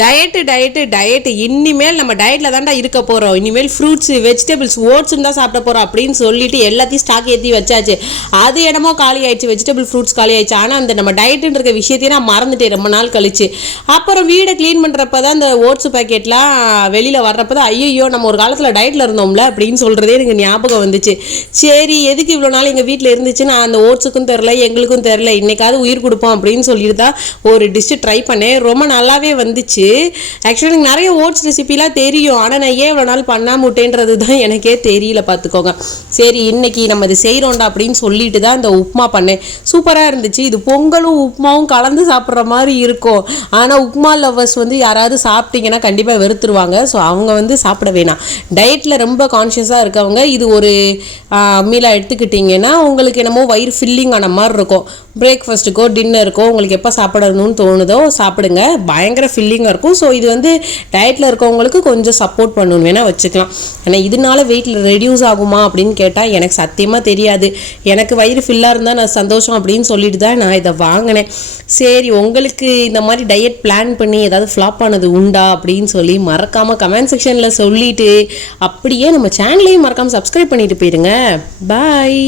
Diet இனிமேல் நம்ம டயட்டில் தான்டா இருக்க போகிறோம். இனிமேல் ஃப்ரூட்ஸு வெஜிடபிள்ஸ் ஓட்ஸும் தான் சாப்பிட போகிறோம் அப்படின்னு சொல்லிட்டு எல்லாத்தையும் ஸ்டாக் ஏற்றி வச்சாச்சு. அது என்னமோ காலி ஆயிடுச்சு, வெஜிடபிள் ஃப்ரூட்ஸ் காலி ஆயிடுச்சு. ஆனால் அந்த நம்ம டயட்டுன்ற விஷயத்தையே நான் மறந்துட்டேன் ரொம்ப நாள் கழிச்சு. அப்புறம் வீடை க்ளீன் பண்ணுறப்ப தான் இந்த ஓட்ஸ் பேக்கெட்லாம் வெளியில் வர்றப்ப தான் ஐயோ நம்ம ஒரு காலத்தில் டயட்டில் இருந்தோம்ல அப்படின்னு சொல்கிறதே எனக்கு ஞாபகம் வந்துச்சு. சரி எதுக்கு இவ்வளோ நாள் எங்கள் வீட்டில் இருந்துச்சு, நான் அந்த ஓட்ஸுக்கும் தெரில எங்களுக்கும் தெரில, இன்றைக்காவது உயிர் கொடுப்போம் அப்படின்னு சொல்லிட்டு தான் ஒரு டிஷ்ஷு ட்ரை பண்ணேன். ரொம்ப நல்லாவே வந்துச்சு. ஆக்சுவலி எனக்கு நிறைய ஓட்ஸ் ரெசிபிலாம் தெரியும், ஆனால் நான் ஏன் இவ்வளோ நாள் பண்ணாமுட்டேன்றது தான் எனக்கே தெரியல பார்த்துக்கோங்க. சரி இன்னைக்கு நம்ம இது செய்கிறோண்டா அப்படின்னு சொல்லிட்டு தான் இந்த உப்புமா பண்ணேன். சூப்பராக இருந்துச்சு. இது பொங்கலும் உப்புமாவும் கலந்து சாப்பிட்ற மாதிரி இருக்கும். ஆனால் உப்புமா லவ்வர்ஸ் யாராவது சாப்பிட்டீங்கன்னா கண்டிப்பாக வெறுத்துருவாங்க. ஸோ அவங்க சாப்பிட வேணாம். டயட்டில் ரொம்ப கான்ஷியஸாக இருக்கவங்க இது ஒரு மீலாக எடுத்துக்கிட்டிங்கன்னா உங்களுக்கு என்னமோ வயிறு ஃபில்லிங் ஆன மாதிரி இருக்கும். பிரேக்ஃபாஸ்ட்டுக்கோ டின்னருக்கோ உங்களுக்கு எப்போ சாப்பிடணும்னு தோணுதோ சாப்பிடுங்க, பயங்கர ஃபில்லிங்காக இருக்கும். ஸோ இது டயட்டில் இருக்கவங்களுக்கு கொஞ்சம் சப்போர்ட் பண்ணணும்னு வேணால் வச்சுக்கலாம். ஆனால் இதனால வெயிட்டில் ரெடியூஸ் ஆகுமா அப்படின்னு கேட்டால் எனக்கு சத்தியமாக தெரியாது. எனக்கு வயிறு ஃபில்லாக இருந்தால் நான் சந்தோஷம் அப்படின்னு சொல்லிட்டு தான் நான் இதை வாங்கினேன். சரி உங்களுக்கு இந்த மாதிரி டயட் பிளான் பண்ணி ஏதாவது ஃப்ளாப் ஆனது உண்டா அப்படின்னு சொல்லி மறக்காமல் கமெண்ட் செக்ஷனில் சொல்லிவிட்டு அப்படியே நம்ம சேனலையும் மறக்காமல் சப்ஸ்கிரைப் பண்ணிட்டு போயிடுங்க. பாய்.